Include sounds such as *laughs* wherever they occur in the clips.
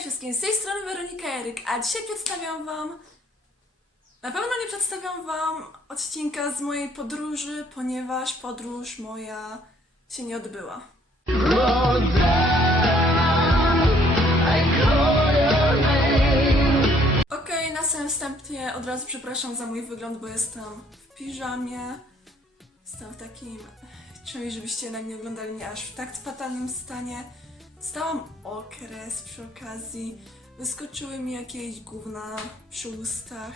Wszystkim, z tej strony Weronika Eryk, a dzisiaj przedstawiam Wam. Na pewno nie przedstawiam Wam odcinka z mojej podróży, ponieważ podróż moja się nie odbyła. Okej, na samym wstępie od razu przepraszam za mój wygląd, bo jestem w piżamie. Jestem w takim czymś, żebyście jednak nie oglądali mnie aż w tak fatalnym stanie. Stałam okres przy okazji. Wyskoczyły mi jakieś gówna przy ustach.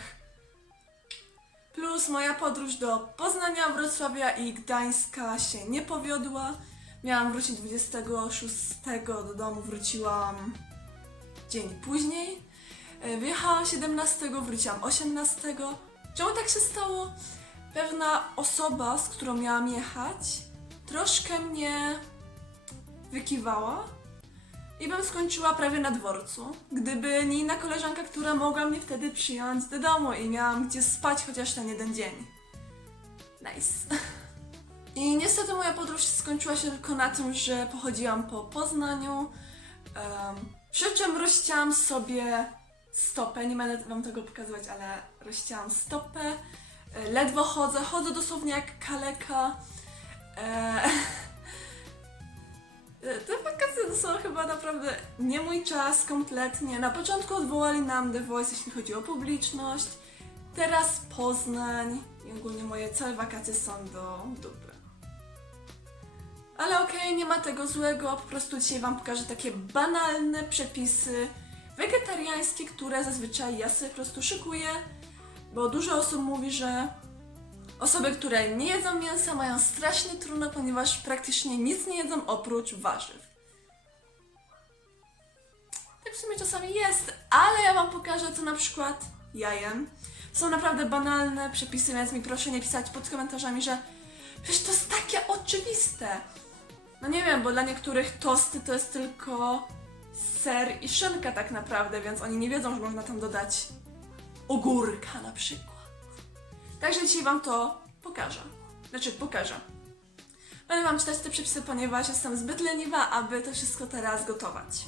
Plus moja podróż do Poznania, Wrocławia i Gdańska się nie powiodła. Miałam wrócić 26 do domu, wróciłam dzień później. E, Wyjechałam 17, wróciłam 18. Czemu tak się stało? Pewna osoba, z którą miałam jechać, troszkę mnie wykiwała i bym skończyła prawie na dworcu, gdyby nie inna koleżanka, która mogła mnie wtedy przyjąć do domu i miałam gdzie spać chociaż ten jeden dzień. Nice. *laughs* I niestety moja podróż skończyła się tylko na tym, że pochodziłam po Poznaniu, um, przy czym rozcięłam sobie stopę, nie będę wam tego pokazywać, ale rozcięłam stopę, e, ledwo chodzę, chodzę dosłownie jak kaleka. E, *laughs* te wakacje to są chyba naprawdę nie mój czas kompletnie. Na początku odwołali nam The Voice, jeśli chodzi o publiczność. Teraz Poznań i ogólnie moje całe wakacje są do dupy. Ale okej, nie ma tego złego, po prostu dzisiaj Wam pokażę takie banalne przepisy wegetariańskie, które zazwyczaj ja sobie po prostu szykuję, bo dużo osób mówi, że osoby, które nie jedzą mięsa mają strasznie trudno, ponieważ praktycznie nic nie jedzą oprócz warzyw. Tak w sumie czasami jest, ale ja Wam pokażę, co na przykład ja jem. Są naprawdę banalne przepisy, więc mi proszę nie pisać pod komentarzami, że przecież to jest takie oczywiste. No nie wiem, bo dla niektórych tosty to jest tylko ser i szynka tak naprawdę, więc oni nie wiedzą, że można tam dodać ogórka na przykład. Także dzisiaj Wam to pokażę. Znaczy, pokażę. Będę Wam czytać te przepisy, ponieważ jestem zbyt leniwa, aby to wszystko teraz gotować.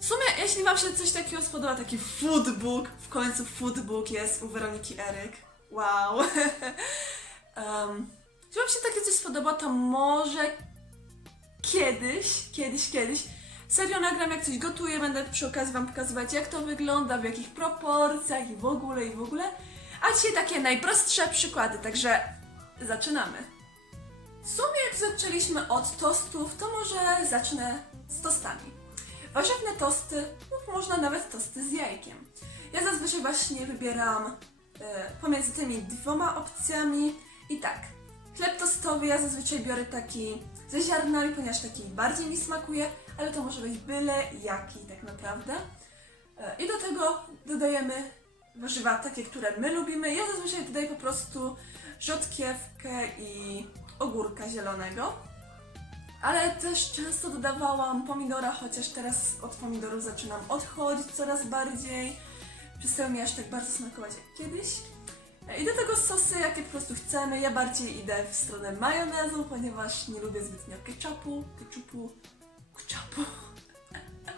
W sumie, jeśli Wam się coś takiego spodoba, taki foodbook, w końcu foodbook jest u Weroniki Eryk. Wow. *laughs* um, jeśli Wam się takie coś spodoba, to może kiedyś, kiedyś, kiedyś serio nagram jak coś gotuję, będę przy okazji Wam pokazywać jak to wygląda, w jakich proporcjach i w ogóle, i w ogóle. A dzisiaj takie najprostsze przykłady, także zaczynamy. W sumie jak zaczęliśmy od tostów, to może zacznę z tostami. Warzywne tosty lub można nawet tosty z jajkiem. Ja zazwyczaj właśnie wybieram e, pomiędzy tymi dwoma opcjami i tak. Chleb tostowy ja zazwyczaj biorę taki ze ziarnami, ponieważ taki bardziej mi smakuje, ale to może być byle jaki tak naprawdę. E, I do tego dodajemy warzywa takie, które my lubimy. Ja zazwyczaj dodaję po prostu rzodkiewkę i ogórka zielonego. Ale też często dodawałam pomidora, chociaż teraz od pomidorów zaczynam odchodzić coraz bardziej. Przestały mi aż tak bardzo smakować jak kiedyś. I do tego sosy, jakie po prostu chcemy. Ja bardziej idę w stronę majonezu, ponieważ nie lubię zbytnio ketchupu, ketchupu, ketchupu.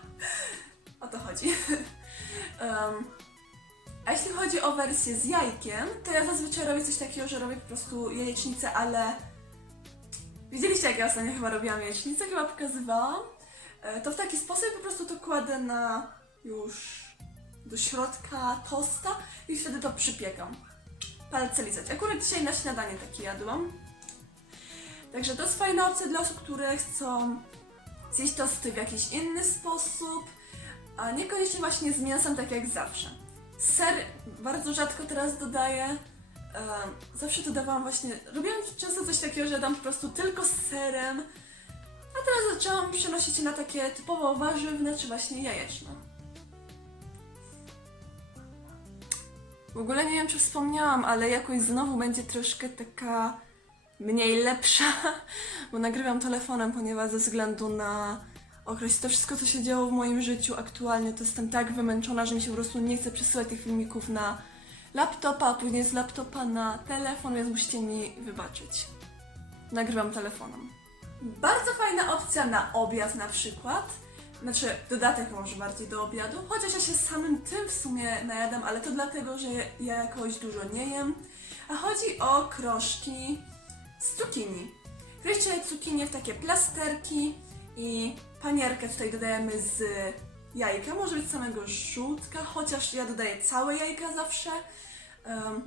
*laughs* o to chodzi. *laughs* um, a jeśli chodzi o wersję z jajkiem, to ja zazwyczaj robię coś takiego, że robię po prostu jajecznicę, ale Widzieliście, jak ja ostatnio chyba robiłam jajecznicę, chyba pokazywałam. E, To w taki sposób po prostu to kładę na już do środka tosta i wtedy to przypiekam. Palce lizać. Akurat dzisiaj na śniadanie taki jadłam. Także to jest fajna opcja dla osób, które chcą zjeść tosty w jakiś inny sposób, a niekoniecznie właśnie z mięsem, tak jak zawsze. Ser bardzo rzadko teraz dodaję. Zawsze dodawałam właśnie. Robiłam często coś takiego, że dam po prostu tylko z serem. A teraz zaczęłam przenosić na takie typowo warzywne czy właśnie jajeczne. W ogóle nie wiem, czy wspomniałam, ale jakoś znowu będzie troszkę taka mniej lepsza, *laughs* bo nagrywam telefonem, ponieważ ze względu na okres to wszystko, co się działo w moim życiu aktualnie, to jestem tak wymęczona, że mi się po prostu nie chce przesyłać tych filmików na laptopa, a później z laptopa na telefon, więc musicie mi wybaczyć. Nagrywam telefonem. Bardzo fajna opcja na obiad na przykład Znaczy, dodatek może bardziej do obiadu, chociaż ja się samym tym w sumie najadam, ale to dlatego, że ja jakoś dużo nie jem. A chodzi o krożki z cukinii. Krycie cukinię w takie plasterki i panierkę tutaj dodajemy z jajka, może być samego żółtka, chociaż ja dodaję całe jajka zawsze. Em,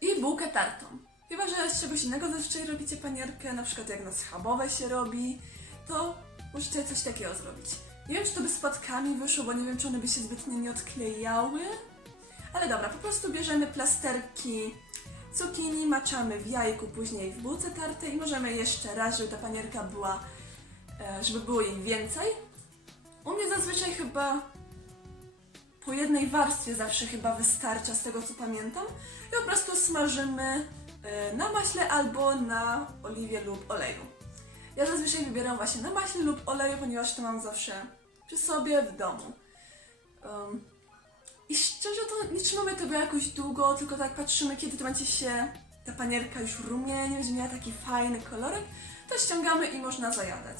I bułkę tartą. Chyba, że z czegoś innego zazwyczaj robicie panierkę, na przykład jak na schabowe się robi, to możecie coś takiego zrobić. Nie wiem, czy to by z płatkami wyszło, bo nie wiem, czy one by się zbytnio nie odklejały. Ale dobra, po prostu bierzemy plasterki cukinii, maczamy w jajku, później w bułce tartej i możemy jeszcze raz, żeby ta panierka była, żeby było jej więcej. U mnie zazwyczaj chyba po jednej warstwie zawsze chyba wystarcza, z tego co pamiętam. I po prostu smażymy e, na maśle albo na oliwie lub oleju. Ja zazwyczaj wybieram właśnie na maśle lub oleju, ponieważ to mam zawsze przy sobie w domu. Um, I szczerze to nie trzymamy tego jakoś długo, tylko tak patrzymy, kiedy to będzie się ta panierka już rumienie, będzie miała taki fajny kolorek, to ściągamy i można zajadać.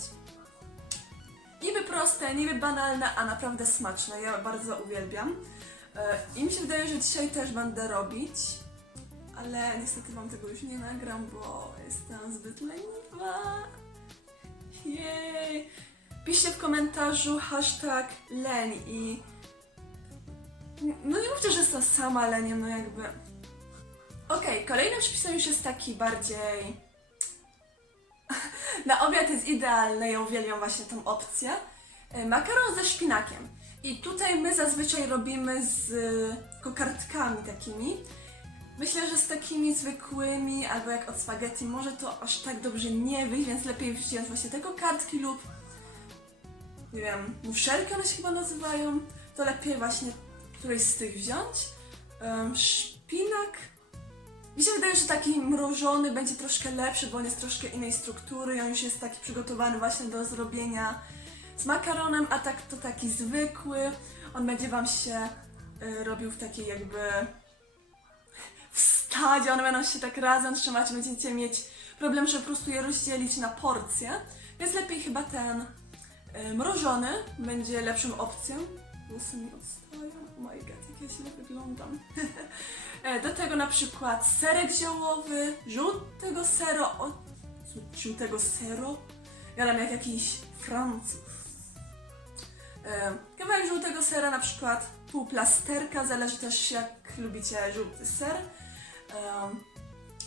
Niby proste, niby banalne, a naprawdę smaczne. Ja bardzo uwielbiam. E, I mi się wydaje, że dzisiaj też będę robić, ale niestety wam tego już nie nagram, bo jestem zbyt leniwa. Jej! Piszcie w komentarzu hashtag leń i... No nie mówcie, że jestem sama leniem, no jakby... Okej, kolejnym przepisem już jest taki bardziej... Na obiad jest idealny, ja uwielbiam właśnie tą opcję. E, Makaron ze szpinakiem. I tutaj my zazwyczaj robimy z e, kokardkami takimi. Myślę, że z takimi zwykłymi, albo jak od spaghetti, może to aż tak dobrze nie wyjść, więc lepiej wziąć właśnie te kokardki lub nie wiem, muszelki one się chyba nazywają, to lepiej właśnie którejś z tych wziąć. Um, szpinak. Mi się wydaje, że taki mrożony będzie troszkę lepszy, bo on jest troszkę innej struktury i on już jest taki przygotowany właśnie do zrobienia z makaronem, a tak to taki zwykły. On będzie Wam się y, robił w takiej jakby w stadzie, one będą się tak razem trzymać, będziecie mieć problem, żeby po prostu je rozdzielić na porcje, więc lepiej chyba ten y, mrożony będzie lepszą opcją. Włosy mi odstają, oh my god, jak ja źle wyglądam. *laughs* E, Do tego na przykład serek ziołowy, żółtego sero, o, żółtego sero, ja dam jak jakiś Francuz. E, Kawałek żółtego sera, na przykład pół plasterka, zależy też jak lubicie żółty ser. E,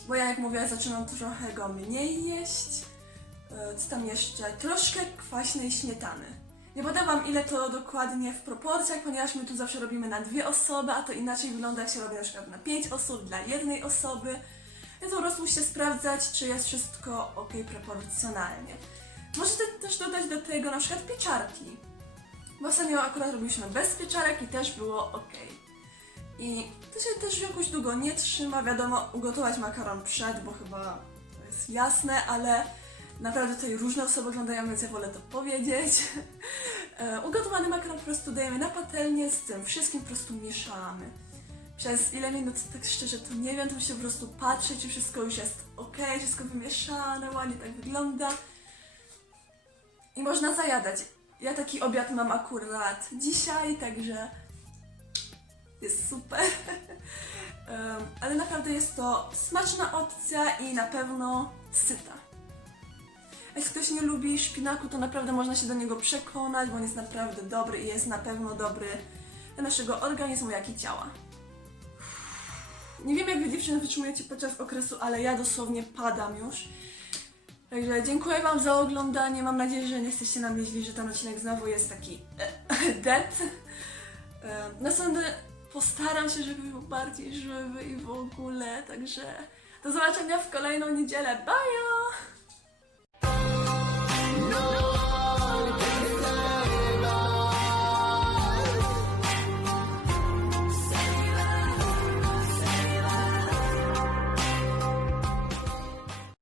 Bo ja jak mówię, zaczynam trochę go mniej jeść. Co tam jeszcze? Troszkę kwaśnej śmietany. Nie podam wam ile to dokładnie w proporcjach, ponieważ my tu zawsze robimy na dwie osoby, a to inaczej wygląda jak się robi na przykład na pięć osób dla jednej osoby. Więc po prostu musicie sprawdzać, czy jest wszystko ok proporcjonalnie. Możecie też dodać do tego na przykład pieczarki. Bo ostatnio akurat robiliśmy bez pieczarek i też było ok. I to się też jakoś długo nie trzyma. Wiadomo, ugotować makaron przed, bo chyba to jest jasne, ale naprawdę tutaj różne osoby oglądają, więc ja wolę to powiedzieć. E, Ugotowany makaron po prostu dajemy na patelnię, z tym wszystkim po prostu mieszamy. Przez ile minut, tak szczerze, to nie wiem, to się po prostu patrzy, czy wszystko już jest ok, wszystko wymieszane, ładnie tak wygląda. I można zajadać. Ja taki obiad mam akurat dzisiaj, także jest super. *laughs* Ale naprawdę jest to smaczna opcja i na pewno syta. Jeśli ktoś nie lubi szpinaku, to naprawdę można się do niego przekonać, bo on jest naprawdę dobry i jest na pewno dobry dla naszego organizmu, jak i ciała. Nie wiem, jak wy dziewczyny wytrzymujecie podczas okresu, ale ja dosłownie padam już. Także dziękuję Wam za oglądanie. Mam nadzieję, że nie jesteście na mnie źli, że ten odcinek znowu jest taki e, *laughs* dead. E, Następny postaram się, żeby był bardziej żywy i w ogóle. Także do zobaczenia w kolejną niedzielę. Bye!